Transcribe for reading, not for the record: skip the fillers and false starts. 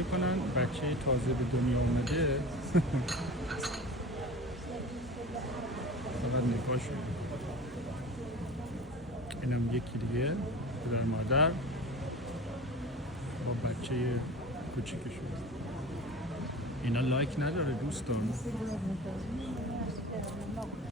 میکنن بچه تازه به دنیا اومده فقط نگاهشو اینم یکی دیگه پدر مادر با بچه کوچیکشون. اینا لایک نداره دوستان.